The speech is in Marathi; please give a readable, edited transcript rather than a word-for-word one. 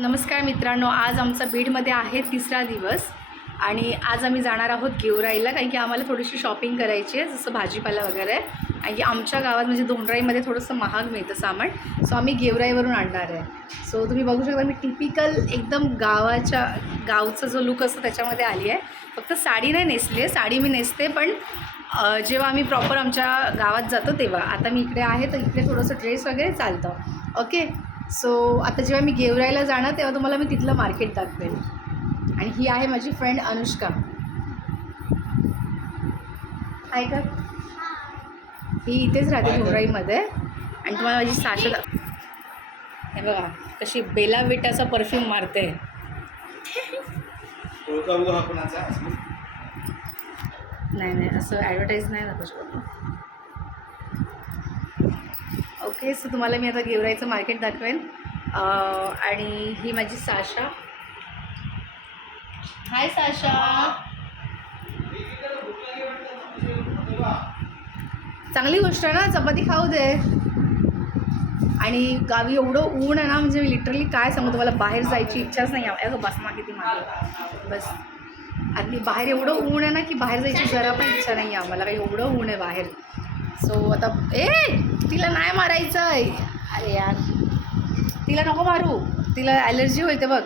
नमस्कार मित्रांनो, आज आमचा बीडमध्ये आहे तिसरा दिवस आणि आज आम्ही जाणार आहोत गेवराईला, कारण की आम्हाला थोडीशी शॉपिंग करायची आहे, जसं भाजीपाला वगैरे. आणि की आमच्या गावात म्हणजे दोंडराईमध्ये थोडंसं महाग मिळतं सामान, सो आम्ही गेवराईवरून आणणार आहे. सो तुम्ही बघू शकता, मी टिपिकल एकदम गावचा जो लुक असतो त्याच्यामध्ये आली आहे. फक्त साडी नाही नेसली आहे, साडी मी नेसते पण जेव्हा आम्ही प्रॉपर आमच्या गावात जातो तेव्हा. आता मी इकडे आहे तर इकडे थोडंसं ड्रेस वगैरे चालतं. ओके, सो आता जेव्हा मी गेवराईला जाणार तेव्हा तुम्हाला मी तिथलं मार्केट दाखवेल. आणि ही आहे माझी फ्रेंड अनुष्का. आहे का? ही इथेच राहते गेवराईमध्ये. आणि तुम्हाला माझी साशा हे बघा कशी बेला विटाचा परफ्यूम मारते. नाही असं ॲडव्हर्टाईज नाही दाखवू शकत. ओके, सो तुम्हाला मी आता गेवराईचं मार्केट दाखवेन. आणि ही माझी साशा. हाय साशा. चांगली गोष्ट आहे ना, चपाती खाऊ दे. आणि गावी एवढं ऊन आहे ना, म्हणजे मी लिटरली काय सांगू तुम्हाला, बाहेर जायची इच्छाच नाही आहे. बस ना किती मागे बस. आणि बाहेर एवढं ऊन आहे ना की बाहेर जायची जरा पण इच्छा नाही आहे आम्हाला, काही एवढं ऊन आहे बाहेर. सो आता तिला नाही मारायचं आहे. अरे यार, तिला नको मारू, तिला ॲलर्जी होते बघ.